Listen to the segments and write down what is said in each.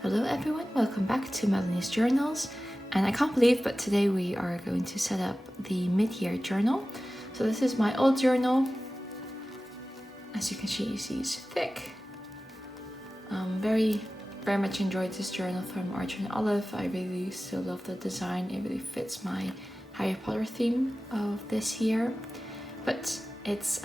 Hello everyone, welcome back to Melanie's Journals. And I can't believe, but today we are going to set up the mid-year journal. So this is my old journal. As you can see, it's thick. Very much enjoyed this journal from Archer and Olive. I really still love the design. It really fits my Harry Potter theme of this year. But it's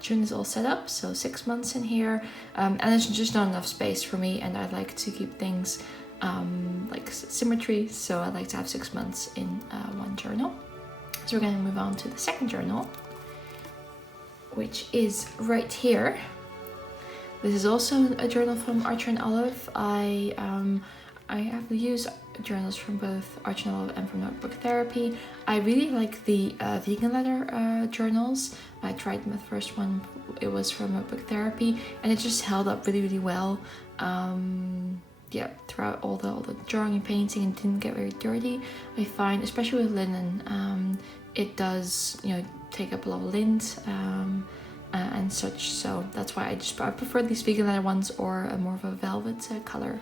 June is all set up, so 6 months in here, and there's just not enough space for me, and I like to keep things like symmetry, so I like to have 6 months in one journal. So we're going to move on to the second journal, which is right here. This is also a journal from Archer and Olive. I have used journals from both Archer and Olive and from Notebook Therapy. I really like the vegan leather journals. I tried the first one, it was from Notebook Therapy, and it just held up really well. Throughout all the drawing and painting, and didn't get very dirty. I find, especially with linen, it does take up a lot of lint and such. So that's why I prefer these vegan leather ones, or a more of a velvet color.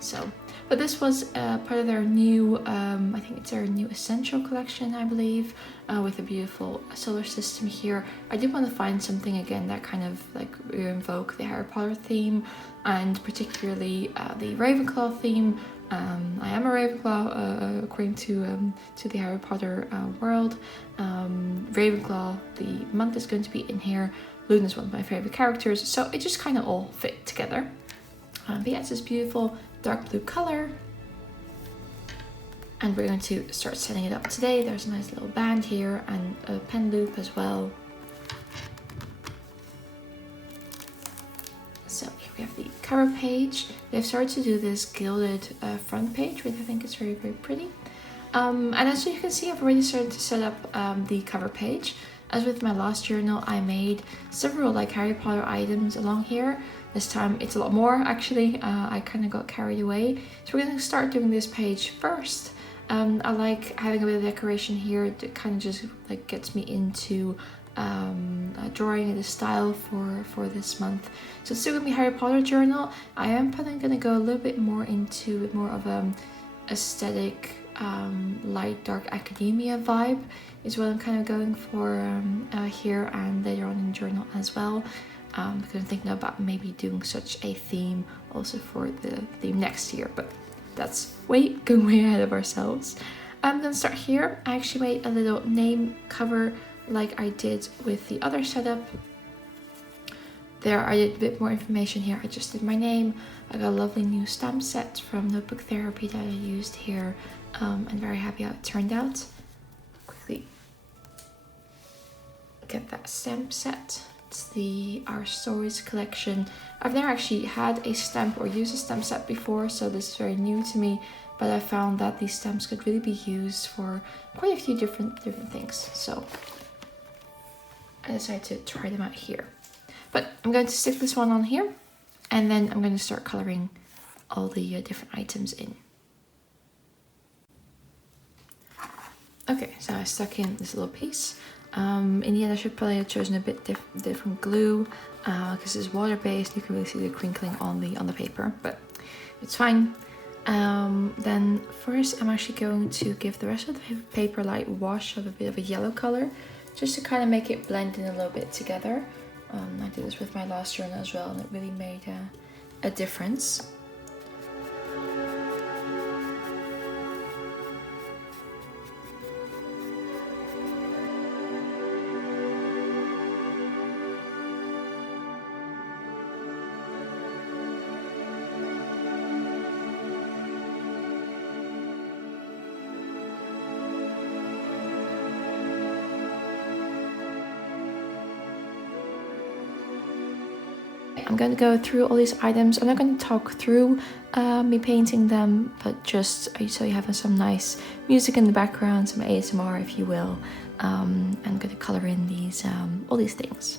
So, but this was part of their new, I think it's their new Essential collection, I believe, with a beautiful solar system here. I did want to find something again that kind of like invoke the Harry Potter theme, and particularly the Ravenclaw theme. I am a Ravenclaw according to the Harry Potter world. Ravenclaw, the month is going to be in here. Luna is one of my favorite characters, so it just kind of all fit together. But yeah, it's this beautiful dark blue color, and we're going to start setting it up today. There's a nice little band here and a pen loop as well. So here we have the cover page. They've started to do this gilded front page, which I think is very pretty. And as you can see, I've already started to set up the cover page. As with my last journal, I made several like Harry Potter items along here. This time it's a lot more actually. I kind of got carried away. So we're going to start doing this page first. I like having a bit of decoration here. It kind of just like gets me into drawing the style for this month. So it's still going to be Harry Potter journal. I am probably going to go a little bit more into more of aesthetic, light dark academia vibe is what I'm kind of going for here and later on in the journal as well. Because I'm thinking about maybe doing such a theme also for the theme next year, but that's going way ahead of ourselves. I'm gonna start here. I actually made a little name cover like I did with the other setup. There I did a bit more information here. I just did my name. I got a lovely new stamp set from Notebook Therapy that I used here. I'm very happy how it turned out. Quickly get that stamp set. It's the Our Stories collection. I've never actually had a stamp or used a stamp set before, so this is very new to me, but I found that these stamps could really be used for quite a few different things. So I decided to try them out here. But I'm going to stick this one on here, and then I'm going to start coloring all the different items in. Okay, so I stuck in this little piece. In the end, I should probably have chosen a bit different glue because it's water-based. You can really see the crinkling on the paper, but it's fine. Then first, I'm actually going to give the rest of the paper light wash of a bit of a yellow color, just to kind of make it blend in a little bit together. I did this with my last journal as well, and it really made a difference. I'm going to go through all these items. I'm not going to talk through me painting them, but just so you have some nice music in the background, some ASMR if you will. I'm going to color in these all these things.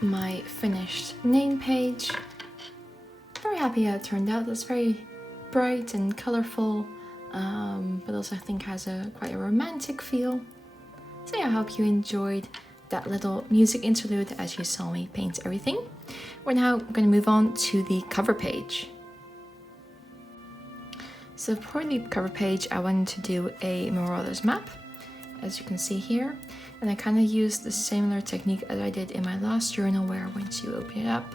my finished name page. Very happy how it turned out. It's very bright and colorful, but also I think has quite a romantic feel. So yeah, I hope you enjoyed that little music interlude as you saw me paint everything. We're now going to move on to the cover page. So for the cover page, I wanted to do a Marauders map, as you can see here. And I kind of used the similar technique as I did in my last journal, where once you open it up,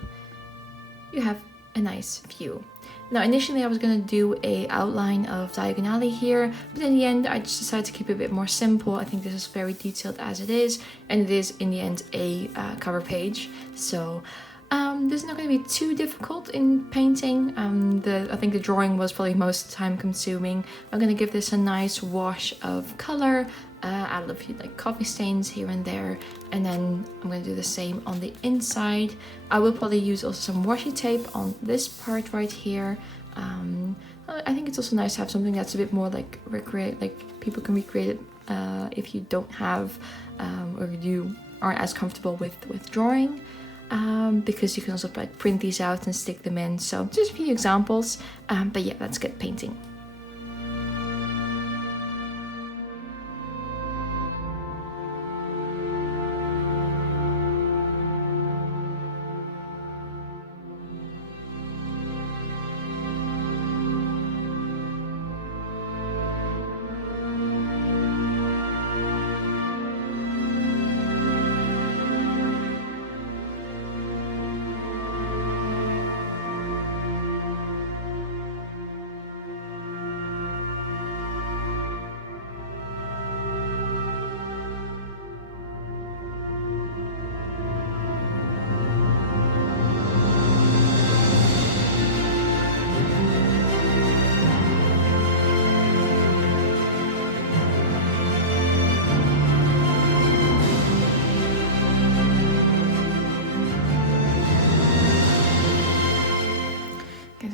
you have a nice view. Now initially I was going to do a outline of Diagonally here, but in the end I just decided to keep it a bit more simple. I think this is very detailed as it is, and it is in the end a cover page. So this is not going to be too difficult in painting. I think the drawing was probably most time consuming. I'm going to give this a nice wash of color, add a few like coffee stains here and there, and then I'm going to do the same on the inside. I will probably use also some washi tape on this part right here. I think it's also nice to have something that's a bit more like people can recreate it if you don't have or you aren't as comfortable with drawing. Because you can also like print these out and stick them in. So just a few examples, but yeah, let's get painting.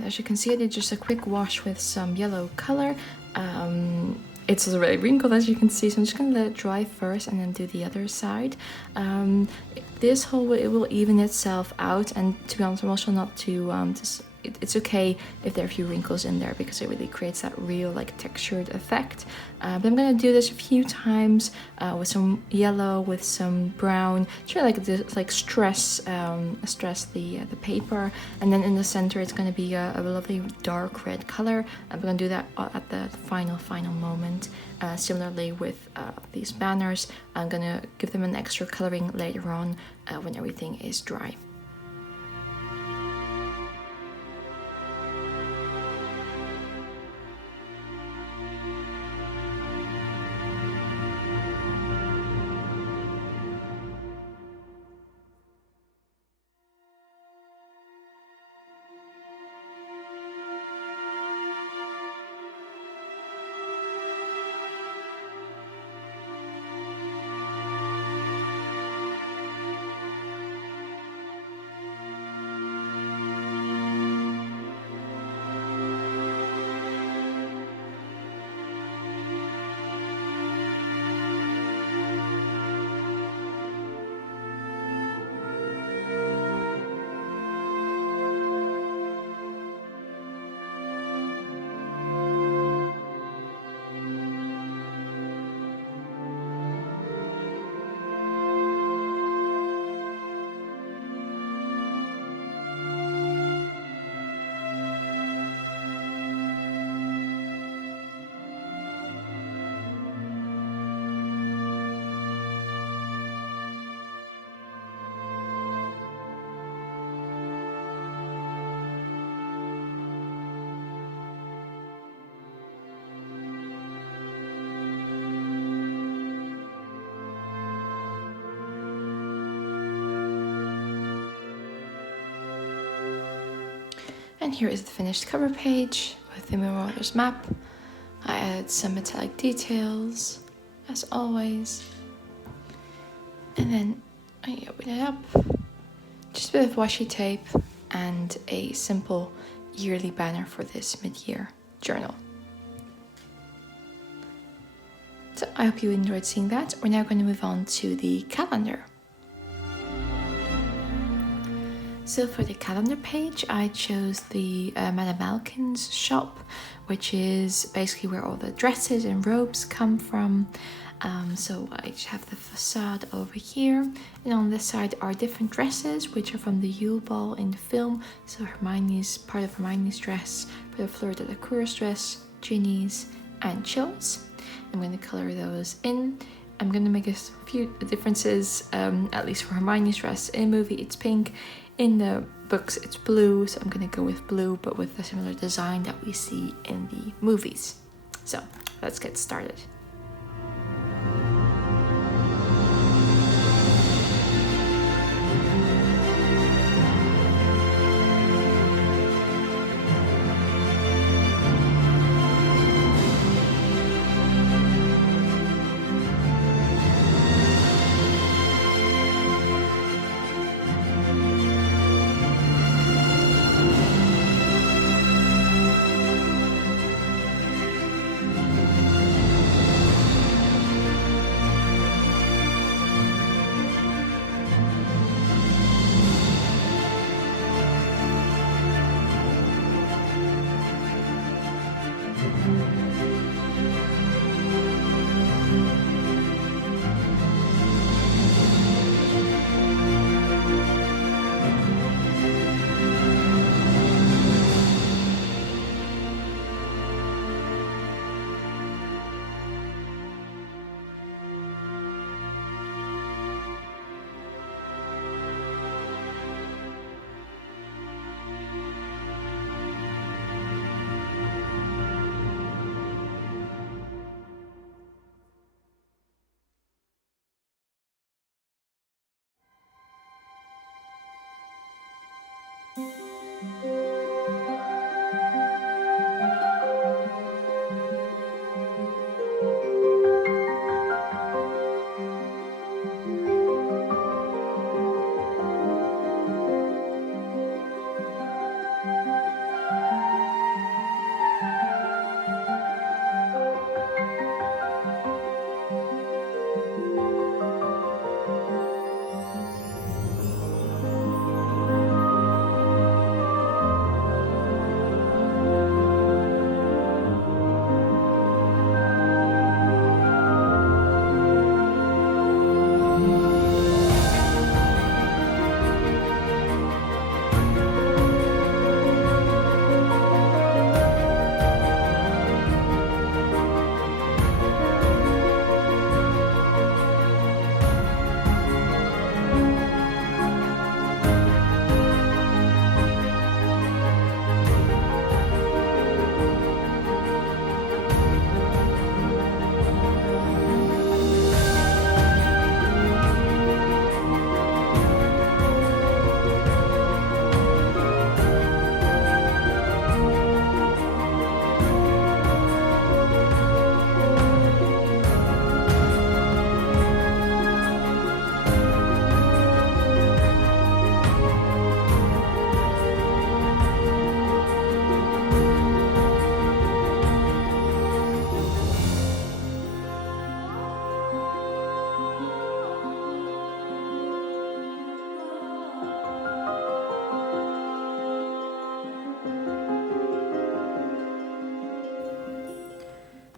As you can see, I did just a quick wash with some yellow color. It's already wrinkled, as you can see, so I'm just going to let it dry first and then do the other side. This whole it will even itself out, and to be honest, I'm also not too it's okay if there are a few wrinkles in there, because it really creates that real like textured effect. But I'm gonna do this a few times with some yellow, with some brown, try like stress the paper, and then in the center it's gonna be a lovely dark red color. I'm gonna do that at the final moment. Similarly with these banners, I'm gonna give them an extra coloring later on when everything is dry. And here is the finished cover page with the Marauders Map. I added some metallic details, as always. And then I open it up. Just a bit of washi tape and a simple yearly banner for this mid-year journal. So I hope you enjoyed seeing that. We're now going to move on to the calendar. So for the calendar page, I chose the Madame Malkin's shop, which is basically where all the dresses and robes come from. So I have the facade over here, and on this side are different dresses, which are from the Yule Ball in the film. So Hermione's, part of Hermione's dress, part of Fleur de la Cour's dress, Ginny's, and Chill's. I'm going to color those in. I'm going to make a few differences, at least for Hermione's dress. In the movie it's pink, in the books it's blue, so I'm going to go with blue, but with a similar design that we see in the movies. So let's get started.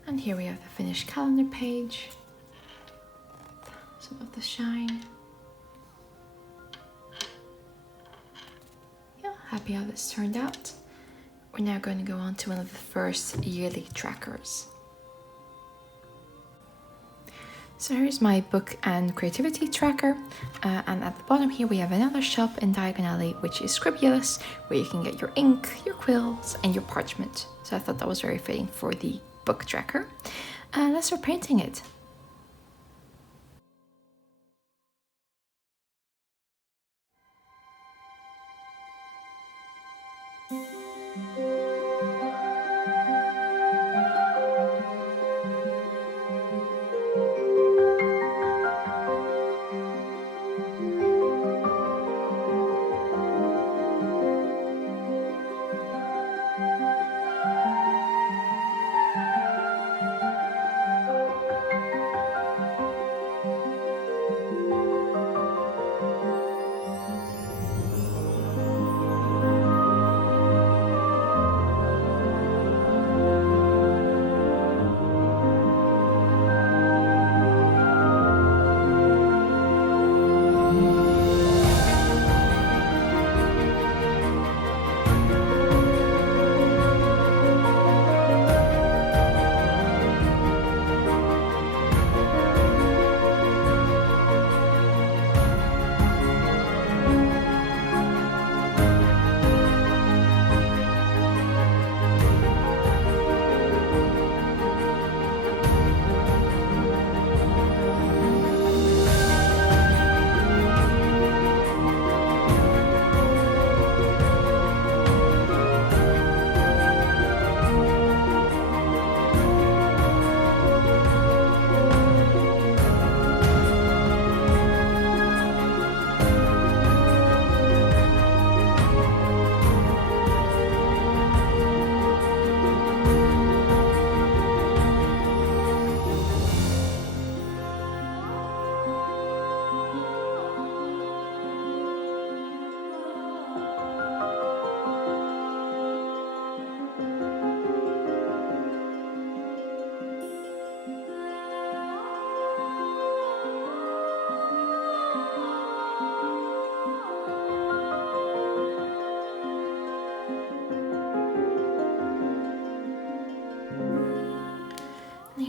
And here we have the finished calendar page. Some of the shine. Yeah, happy how this turned out. We're now going to go on to one of the first yearly trackers. So here's my book and creativity tracker, and at the bottom here we have another shop in Diagon Alley, which is Scribulous, where you can get your ink, your quills, and your parchment. So I thought that was very fitting for the book tracker. Let's start painting it.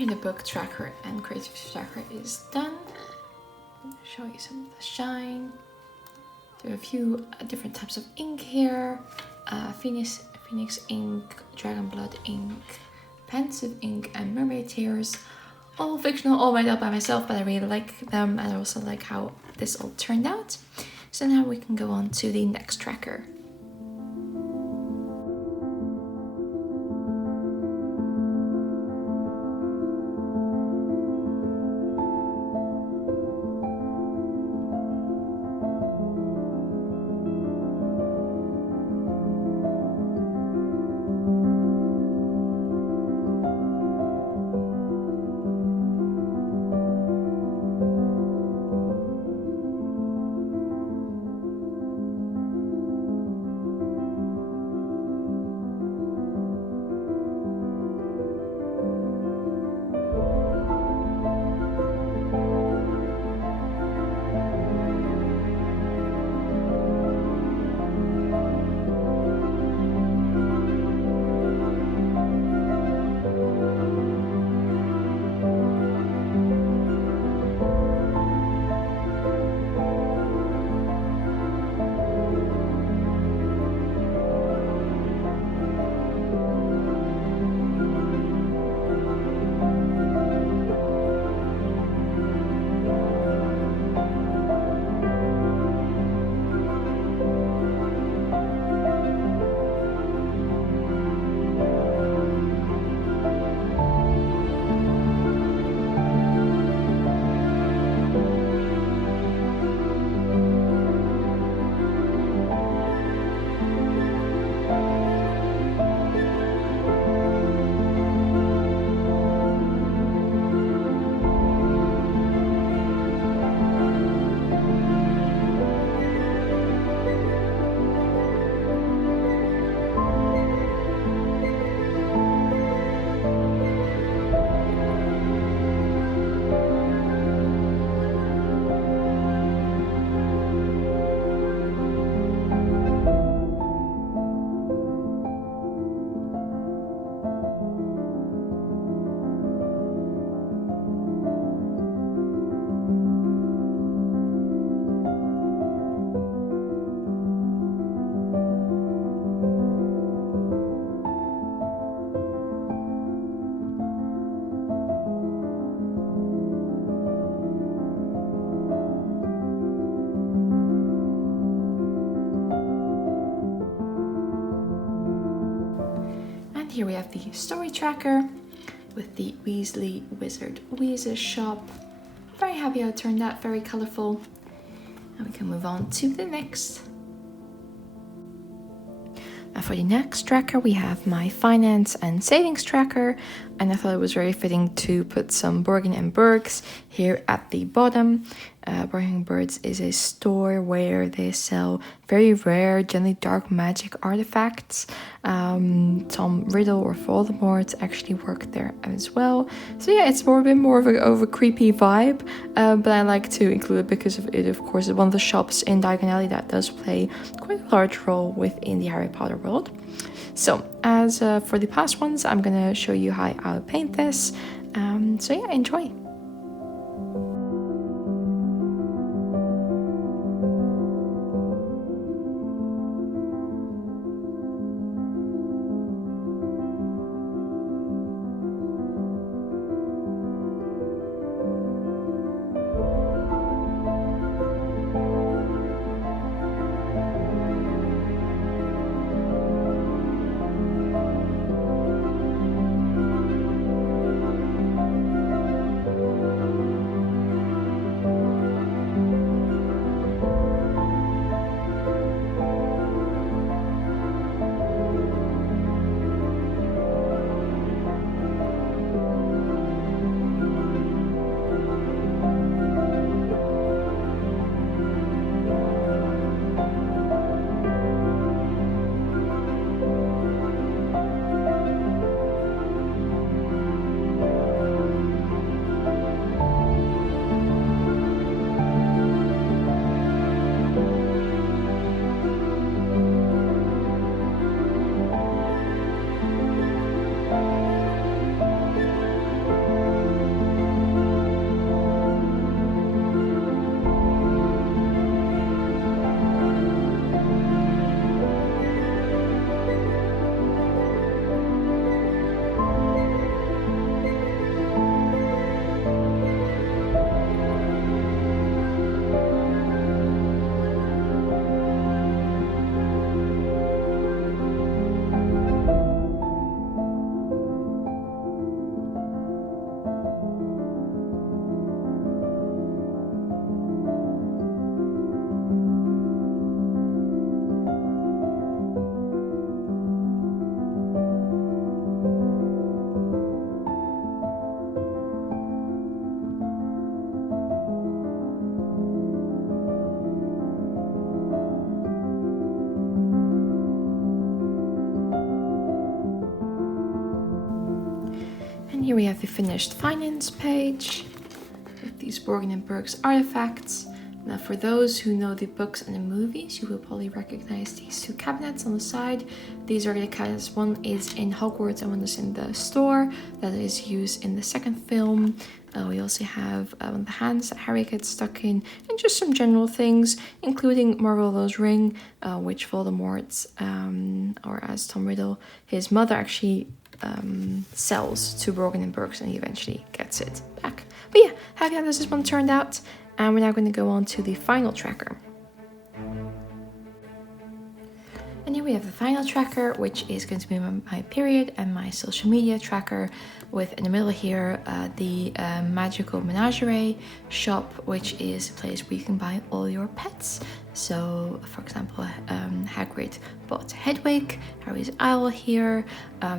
the book tracker and creative tracker is done. I'll show you some of the shine. There are a few different types of ink here. Phoenix ink, Dragon Blood ink, Pensive ink, and Mermaid Tears. All fictional, all made up by myself, but I really like them, and I also like how this all turned out. So now we can go on to the next tracker. Here we have the story tracker with the Weasley Wizard Weezer shop. Very happy how it turned out, very colourful. And we can move on to the next. Now for the next tracker we have my finance and savings tracker, and I thought it was very fitting to put some Borgin and Burgs here at the bottom. Borgin and Burgs is a store where they sell very rare, generally dark magic artifacts. Tom Riddle or Voldemort actually worked there as well. So yeah, it's a bit more of a creepy vibe, but I like to include it because of it, of course, is one of the shops in Diagon Alley that does play quite a large role within the Harry Potter world. So as for the past ones, I'm gonna show you how I paint this. So yeah, enjoy. here we have the finished finance page with these Borgin & Burke's artifacts. Now for those who know the books and the movies, you will probably recognize these two cabinets on the side. These are the cabinets, one is in Hogwarts and one is in the store that is used in the second film. We also have the hands that Harry gets stuck in, and just some general things, including Marvolo's ring, which Voldemort's, or as Tom Riddle, his mother actually sells to Borgin & Burke's, and he eventually gets it back. But yeah, happy how this one turned out. And we're now going to go on to the final tracker. And here we have the final tracker, which is going to be my period and my social media tracker, with in the middle here the Magical Menagerie shop, which is a place where you can buy all your pets. So, for example, Hagrid bought Hedwig, Harry's owl here.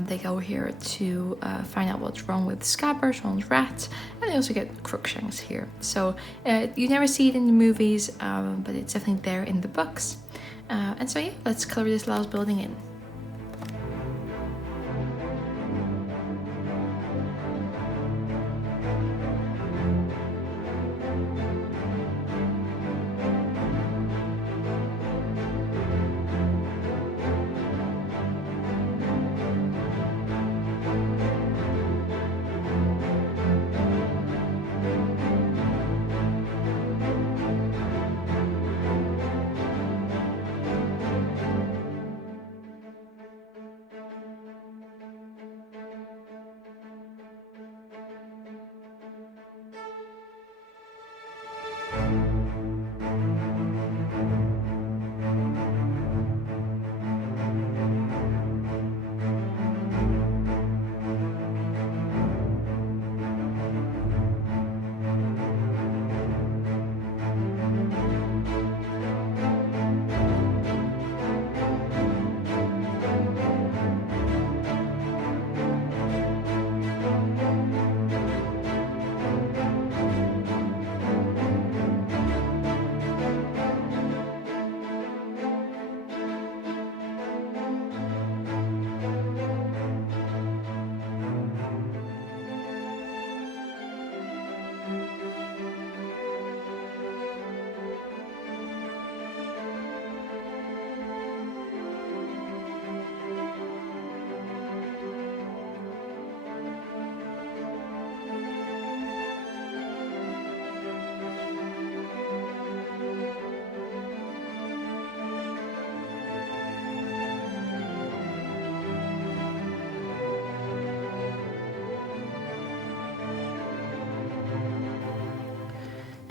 They go here to find out what's wrong with Scabbers, Ron's rat, and they also get Crookshanks here. So you never see it in the movies, but it's definitely there in the books. And so yeah, let's color this last building in.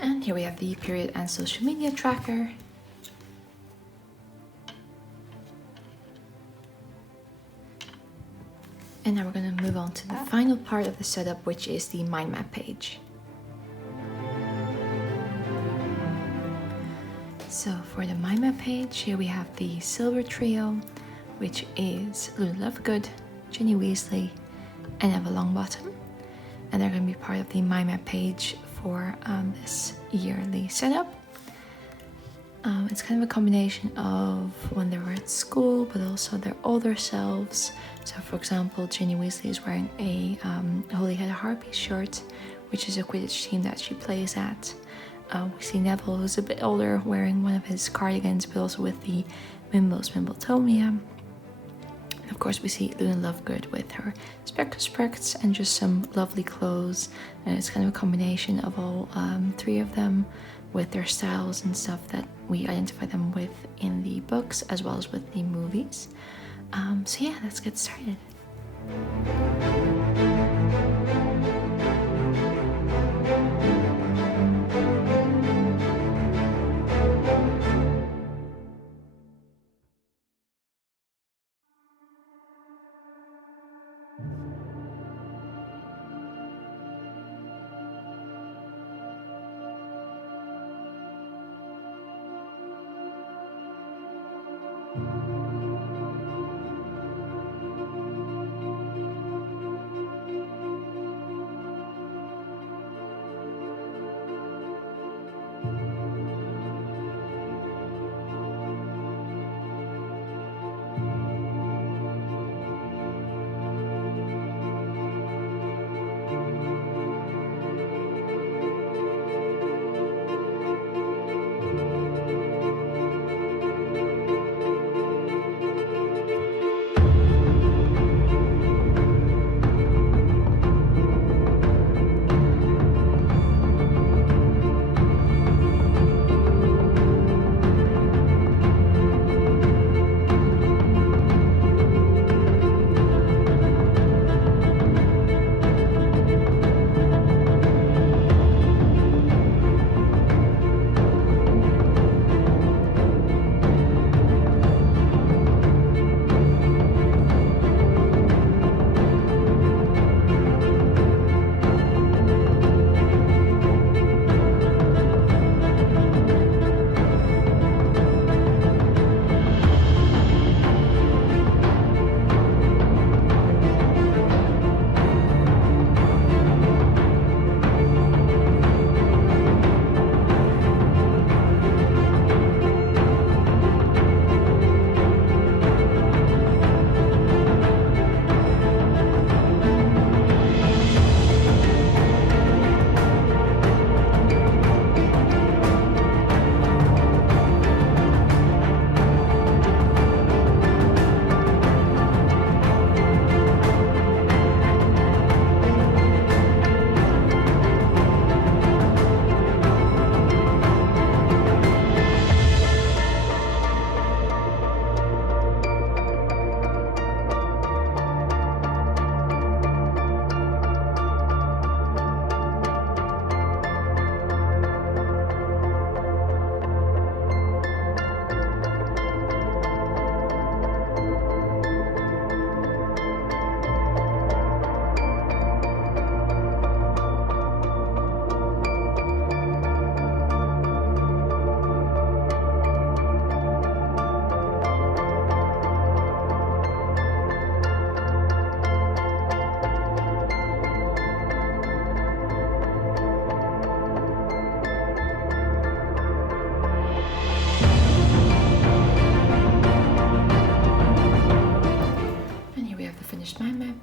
And here we have the period and social media tracker. And now we're going to move on to the final part of the setup, which is the mind map page. So for the mind map page, here we have the silver trio, which is Luna Lovegood, Ginny Weasley, and Eva Longbottom. And they're going to be part of the mind map page for this yearly setup. It's kind of a combination of when they were at school, but also their older selves. So for example, Ginny Weasley is wearing a Holyhead Harpies shirt, which is a Quidditch team that she plays at. We see Neville, who's a bit older, wearing one of his cardigans, but also with the Mimbles Mimbletonia. Of course, we see Luna Lovegood with her Spectre Spects and just some lovely clothes. And it's kind of a combination of all three of them with their styles and stuff that we identify them with in the books as well as with the movies. So yeah, let's get started.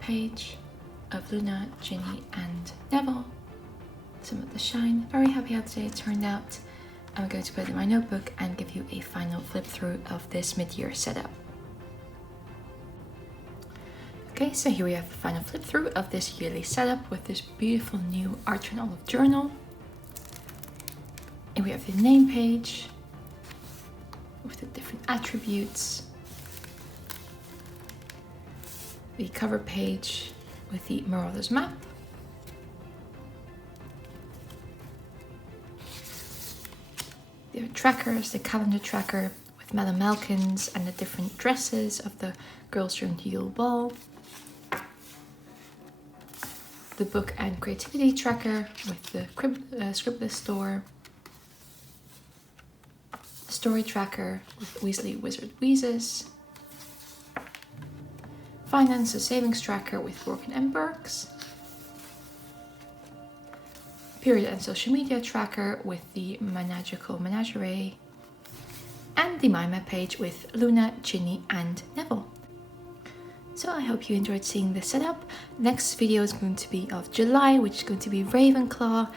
page of Luna, Ginny and Neville. Some of the shine. Very happy how today turned out. I'm going to put it in my notebook and give you a final flip through of this mid-year setup. Okay, so here we have the final flip through of this yearly setup with this beautiful new Art and Olive journal. And we have the name page with the different attributes. The cover page with the Marauders Map. The trackers, the calendar tracker with Madame Malkin's and the different dresses of the girls during the Yule Ball. The book and creativity tracker with the Scribblers store. The story tracker with Weasley Wizard Wheezes. Finance and savings tracker with Borkin and Burks. Period and social media tracker with the Magical Menagerie. And the My Map page with Luna, Ginny and Neville. So I hope you enjoyed seeing this setup. Next video is going to be of July, which is going to be Ravenclaw.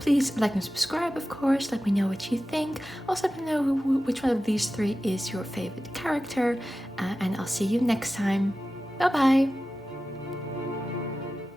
Please like and subscribe, of course. Let me know what you think. Also let me know which one of these three is your favorite character. And I'll see you next time. Bye bye!